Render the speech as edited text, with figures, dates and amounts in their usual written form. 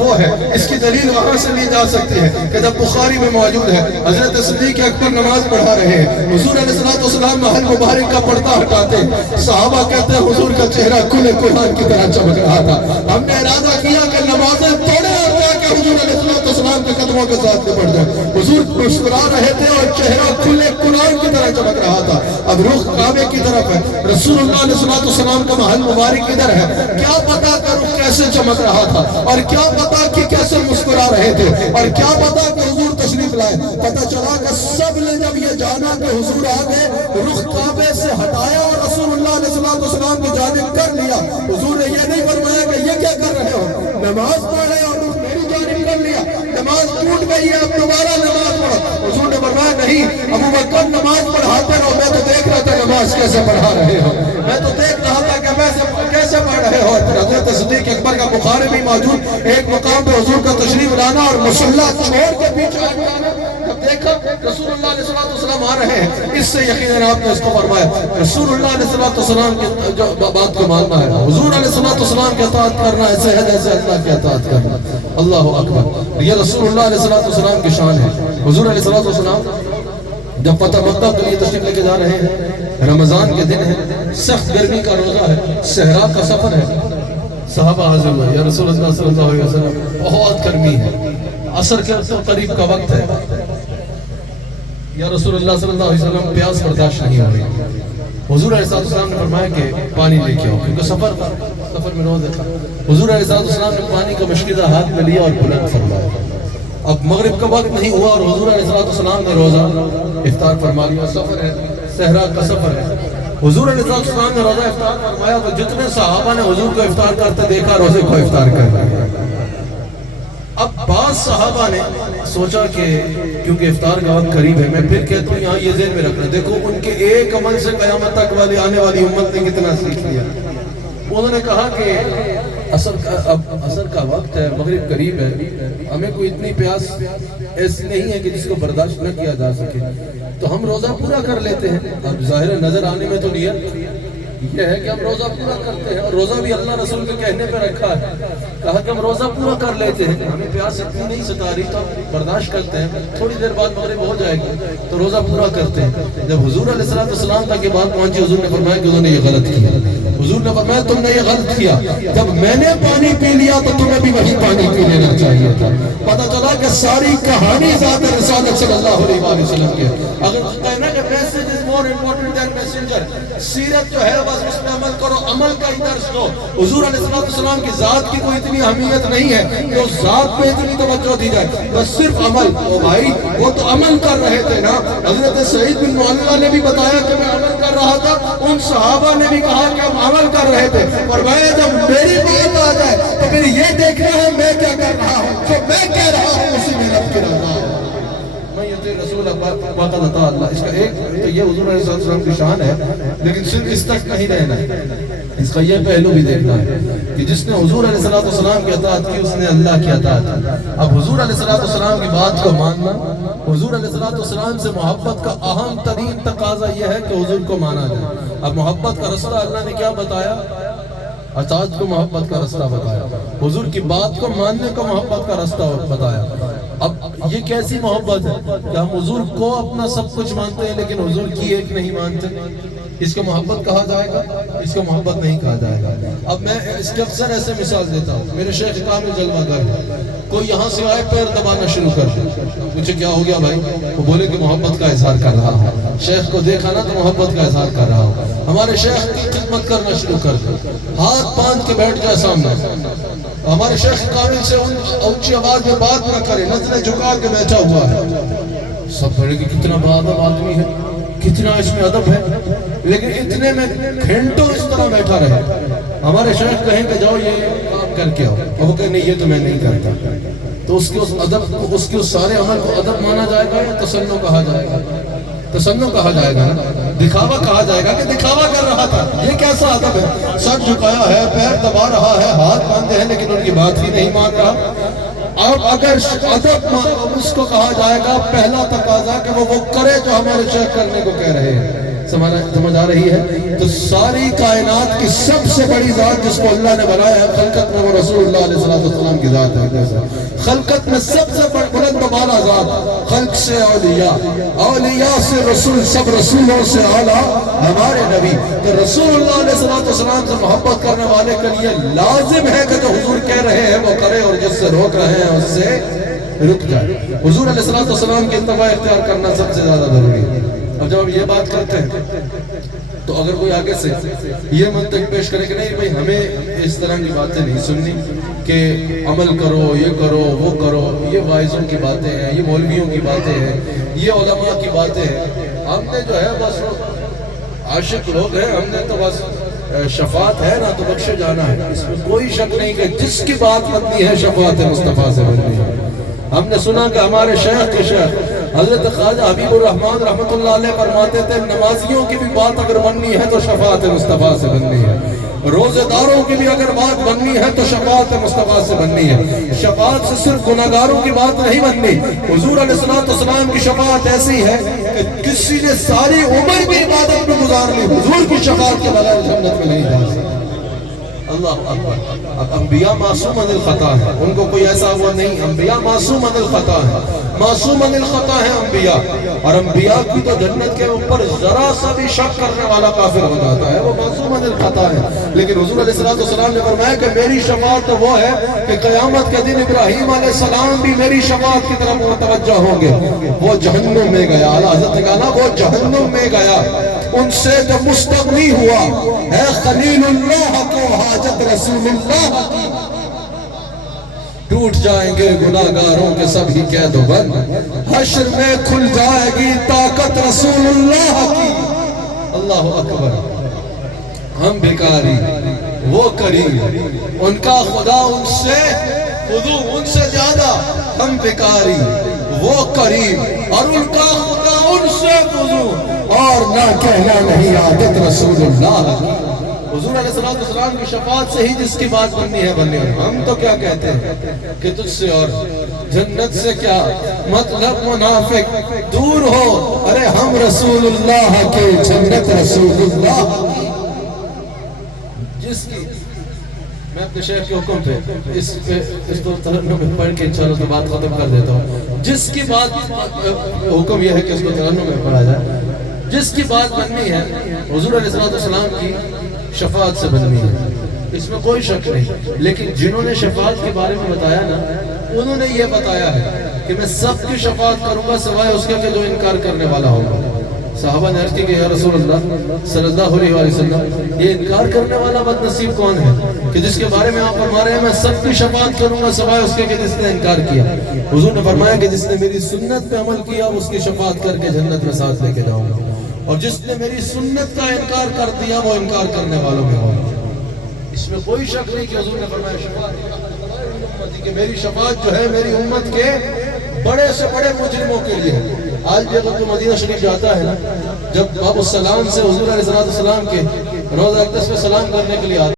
وہ ہے۔ اس کی دلیل وہاں سے لی جا سکتی ہے کہ جب بخاری میں موجود ہے حضرت صدیق اکبر نماز پڑھا رہے ہیں، حضور علیہ السلام محل مبارک کا پردہ ہٹاتے، صحابہ کہتے ہیں حضور کا چہرہ کھلے قرآن کی طرح چمک رہا تھا۔ ہم نے ارادہ کیا کہ نمازیں توڑیں اور جا کے حضور علیہ السلام کے قدموں کے ساتھ نپٹ جائیں۔ حضور مسکرا رہے تھے اور چہرہ کھلے قرآن کی طرح چمک رہا تھا۔ اب رخ کعبے کی طرف ہے، رسول اللہ علیہ السلام کا محل مبارک ادھر ہے، کیا پتا کہ رخ کیسے چمک رہا تھا، اور کیا پتا کہ کیسے مسکرا رہے تھے، اور کیا پتا کہ حضور تشریف لائے۔ پتا چلا کہ سب نے جب یہ جانا کہ حضور آگے، رخ کعبے سے ہٹایا اور رسول اللہ علیہ السلام کی جانب کر لیا۔ حضور نے یہ نہیں فرمایا کہ یہ کیا کر رہے ہو، نماز پڑھ رہے اور رخ میری جانب کر لیا، نماز ٹوٹ گئی ہے اب دوبارہ نماز پڑھو۔ حضور نے فرمایا نہیں، ابو بکر نماز پڑھاتے رہو، میں تو دیکھ رہا تھا نماز کیسے پڑھا رہے ہو، میں تو دیکھ رہا تھا کہ کیسے پڑھ رہے ہو۔ حضرت صدیق اکبر کا بخاری میں موجود ایک مقام پہ حضور کا تشریف لانا اور مصلی چھوڑ کے پیچھے ہٹ جانا، جب دیکھا رسول اللہ علیہ السلام آ رہے ہیں، اس سے یقیناً آپ نے اس کو فرمایا رسول اللہ علیہ السلام کی بات کو ماننا ہے، حضور علیہ السلام کی اطاعت کرنا ایسے ہے جیسے اللہ کی اطاعت کرنا۔ اللہ اکبر، یہ رسول اللہ علیہ السلام کی شان ہے۔ حضور علیہ السلام جب فتح مکہ کے لیے تشریف لے کے جا رہے ہیں، رمضان کے دن ہے، سخت گرمی کا روزہ ہے، صحرا کا سفر ہے، صحابہ حاضر ہوئے، یا رسول اللہ صلی اللہ علیہ وسلم بہت گرمی ہے، عصر کے قریب کا وقت ہے، یا رسول اللہ صلی اللہ علیہ وسلم پیاس برداشت نہیں ہو رہی۔ حضور علیہ السلام نے فرمایا کہ پانی لے کے آؤ، کیونکہ سفر میں روزہ تھا۔ حضور علیہ السلام نے پانی کا مشکلہ ہاتھ میں لیا اور بلند فرمایا۔ اب مغرب کا وقت نہیں ہوا اور حضور علیہ السلام نے روزہ افطار فرما لیا، سفر ہے، صحرا کا سفر ہے۔ حضور علیہ السلام نے روزہ افطار فرمایا تو جتنے صحابہ نے حضور کو افطار کرتے دیکھا روزے کو افطار کر رہے۔ اب بعض صحابہ نے سوچا کہ کیونکہ افطار کا وقت قریب ہے، میں پھر کہتا ہوں یہاں یہ ذہن میں رکھنا، دیکھو ان کے ایک عمل سے قیامت تک والی آنے والی امت نے کتنا سیکھ لیا۔ انہوں نے کہا کہ عصر کا وقت ہے، مغرب قریب ہے، ہمیں کوئی اتنی پیاس ایسی نہیں ہے کہ جس کو برداشت نہ کیا جا سکے، تو ہم روزہ پورا کر لیتے ہیں۔ اب ظاہر نظر آنے میں تو نیت یہ ہے کہ ہم روزہ پورا کرتے ہیں، اور روزہ بھی اللہ رسول کے کہنے پہ رکھا ہے، کہا کہ ہم روزہ پورا کر لیتے ہیں، ہمیں پیاس اتنی نہیں ستا رہی تو ہم برداشت کرتے ہیں، تھوڑی دیر بعد مغرب ہو جائے گی تو روزہ پورا کرتے ہیں۔ جب حضور علیہ السلام تک یہ بات پہنچی، حضور نے فرمایا کہ انہوں نے یہ غلط کیا۔ حضور نے فرمایا تم نے یہ غلط کیا، جب میں نے پانی پی لیا تو تمہیں بھی وہی پانی پی لینا چاہیے تھا۔ پتہ چلا کہ ساری کہانی ذات رسالت صلی اللہ علیہ وسلم کی ہے۔ اگر کہنا کہ message is more important than messenger, سیرت جو ہے بس اس میں عمل کرو، عمل کا ہی درس دو۔ حضور علیہ السلام کی ذات کی کوئی اتنی اہمیت نہیں ہے کہ اس ذات پہ اتنی توجہ دی جائے، بس صرف عمل۔ او بھائی وہ تو عمل کر رہے تھے نا، حضرت سعید بن معلہ نے بھی بتایا کہ میں عمل کر رہا تھا، ان صحابہ نے بھی کہا کہ ہم عمل کر رہے تھے، اور میں جب میری بات آ جائے تو پھر یہ دیکھنا ہے میں کیا کر رہا ہوں، جو میں کہہ رہا ہوں اسی میں رب کی رضا ہے۔ رسول اللہ اس کا ایک تو یہ حضور علیہ السلام کی شان ہے، لیکن صرف اس تک نہیں رہنا ہے، اس کا یہ پہلو بھی دیکھنا ہے کہ جس نے حضور علیہ السلام کی اطاعت کی اس نے اللہ کی اطاعت کی۔ اب حضور علیہ السلام کی بات کو ماننا، حضور علیہ السلام سے محبت کا اہم ترین تقاضا یہ ہے کہ حضور کو مانا جائے۔ اب محبت کا رستہ اللہ نے کیا بتایا؟ اطاعت کو محبت کا رستہ بتایا، حضور کی بات کو ماننے کو محبت کا رستہ بتایا۔ اب یہ کیسی محبت ہے کہ ہم حضور کو اپنا سب کچھ مانتے ہیں لیکن حضور کی ایک نہیں مانتے، اس کو محبت کہا جائے گا؟ اس کو محبت نہیں کہا جائے گا۔ اب میں اس کے اکثر ایسے مثال دیتا ہوں، میرے شیخ کامل جلوہ گر ہے، کوئی یہاں سے آئے پیر دبانا شروع کر دے، مجھے کیا ہو گیا بھائی؟ وہ بولے کہ محبت کا اظہار کر رہا ہوں، شیخ کو دیکھا نا تو محبت کا اظہار کر رہا ہوں، ہمارے شیخ کی خدمت کرنا شروع کر دے، ہاتھ باندھ کے بیٹھ جائے سامنے، ہمارے شیخ کامل سے اونچی آواز میں بات نہ کرے، نظریں جھکا کے بیٹھا ہوا ہے، سب بڑے کہ کتنا باادب آدمی ہے، کتنا اس میں ادب ہے، لیکن اتنے میں گھنٹوں اس طرح بیٹھا رہے۔ ہمارے شیخ کہیں کہ جاؤ یہ کام کر کے آؤ، اور وہ کہے نہیں یہ تو میں نہیں کرتا، تو اس کے اس ادب کو، اس کے اس سارے عمل کو ادب مانا جائے گا یا تسنن کہا جائے گا؟ تسنن کہا جائے گا نا، دکھاوا کہا جائے گا کہ دکھاوا کر رہا تھا، یہ کیسا ادب ہے؟ سر جھکایا ہے، پیر دبا رہا ہے، ہاتھ باندھے ہیں لیکن ان کی بات ہی نہیں مان رہا۔ اب اگر ادب اس کو کہا جائے گا، پہلا تقاضا کہ وہ کرے جو ہمارے شیخ کرنے کو کہہ رہے ہیں، سمجھ آ رہی ہے؟ تو ساری کائنات کی سب سے بڑی ذات جس کو اللہ نے بنایا ہے خلقت میں، وہ رسول اللہ علیہ السلام کی ذات ہے۔ خلقت میں سب سے بلند و بالا ذات، خلق سے اولیاء، اولیاء سے رسول، سب رسولوں سے اعلیٰ ہمارے نبی۔ تو رسول اللہ علیہ السلام سے محبت کرنے والے کے لیے لازم ہے کہ جو حضور کہہ رہے ہیں وہ کرے، اور جس سے روک رہے ہیں اس سے رک جائے۔ حضور علیہ السلام کی اتباع اختیار کرنا سب سے زیادہ ضروری ہے۔ اب جب ہم یہ بات کرتے ہیں تو اگر کوئی آگے سے یہ منطق پیش کرے کہ نہیں بھائی ہمیں اس طرح کی باتیں نہیں سننی کہ عمل کرو، یہ کرو، وہ کرو، یہ واعظوں کی باتیں ہیں، یہ مولویوں کی باتیں ہیں، یہ علماء کی باتیں ہیں، ہم نے جو ہے بس عاشق لوگ ہیں، ہم نے تو بس شفاعت ہے نا تو بخشے جانا ہے۔ اس میں کوئی شک نہیں کہ جس کی بات بننی ہے شفاعت مصطفیٰ سے بننی ہے۔ ہم نے سنا کہ ہمارے شیخ کے شیخ حضرت خواجہ حبیب الرحمن رحمۃ اللہ علیہ فرماتے تھے نمازیوں کی بھی بات اگر بننی ہے تو شفاعت مصطفیٰ سے بننی ہے، روزے داروں کی بھی اگر بات بننی ہے تو شفاعت مصطفیٰ سے بننی ہے۔ شفاعت سے صرف گناہگاروں کی بات نہیں بننی، حضور علیہ السلام کی شفاعت ایسی ہے کہ کسی نے ساری عمر بھی عبادت میں گزار لی، حضور کی شفاعت کے بغیر جنت میں نہیں جا سکتا۔ اللہ اکبر۔ اب انبیاء معصوم عن الخطا ہیں، ان کو کوئی ایسا ہوا نہیں، انبیاء معصوم عن الخطا ہیں، معصوم عن الخطا ہیں انبیاء، اور انبیاء کی تو جنت کے اوپر ذرا سا بھی شک کرنے والا کافر ہو جاتا ہے، وہ معصوم عن الخطا ہے۔ لیکن حضور علیہ السلام نے فرمایا کہ میری شفاعت وہ ہے کہ قیامت کے دن ابراہیم علیہ السلام بھی میری شفاعت کی طرف متوجہ ہوں گے۔ وہ جہنم میں گیا، اعلیٰ حضرت نے کہا وہ جہنم میں گیا، ان سے جو مستغنی ہوا ہے خلیل اللہ کو حاجت رسول اللہ کی، ٹوٹ جائیں گے گناہگاروں کے سبھی قید و بند، حشر میں کھل جائے گی طاقت رسول اللہ کی۔ اللہ اکبر۔ ہم بھکاری، وہ کریم، ان کا خدا ان سے خودو ان سے زیادہ، ہم بھکاری وہ کریم اور ان کا خدا ان سے خودو، اور نہ کہنا نہیں عادت رسول اللہ کی۔ حضور علیہ السلام کی شفاعت سے ہی جس کی بات بننی ہے بننی ہے۔ ہم تو کیا کہتے ہیں کہ تجھ سے اور جنت سے کیا مطلب منافق دور ہو، ارے ہم رسول اللہ کے، جنت رسول اللہ کی۔ جس کی میں اپنے شیخ کے حکم پہ اس کو ترنم میں پڑھ کے انشاءاللہ تو بات ختم کر دیتا ہوں۔ جس کی بات حکم یہ ہے کہ اس کو ترنم میں پڑھا جائے، جس کی بات بننی ہے حضور علیہ السلام کی شفاعت سے بننی ہے، اس میں کوئی شک نہیں۔ لیکن جنہوں نے شفاعت کے بارے میں بتایا نا، انہوں نے یہ بتایا ہے کہ میں سب کی شفاعت کروں گا سوائے اس کے کہ جو انکار کرنے والا ہوگا۔ صحابہ نے عرض کی کہ یا رسول اللہ صلی اللہ علیہ وسلم، یہ انکار کرنے والا بد نصیب کون ہے کہ جس کے بارے میں آپ فرما رہے ہیں میں سب کی شفاعت کروں گا سوائے اس کے کہ جس نے انکار کیا؟ حضور نے فرمایا کہ جس نے میری سنت پہ عمل کیا اس کی شفاعت کر کے جنت میں ساتھ لے کے جاؤں گا، اور جس نے میری سنت کا انکار کر دیا وہ انکار کرنے والوں میں ہوگا۔ اس میں کوئی شک نہیں کہ حضور نے فرمایا شفاعت کہ میری شفاعت جو ہے میری امت کے بڑے سے بڑے مجرموں کے لیے۔ آج بھی اگر تو مدینہ شریف جاتا ہے نا، جب باب السلام سے حضور علیہ السلام کے روضہ اقدس پہ سلام کرنے کے لیے آتا ہے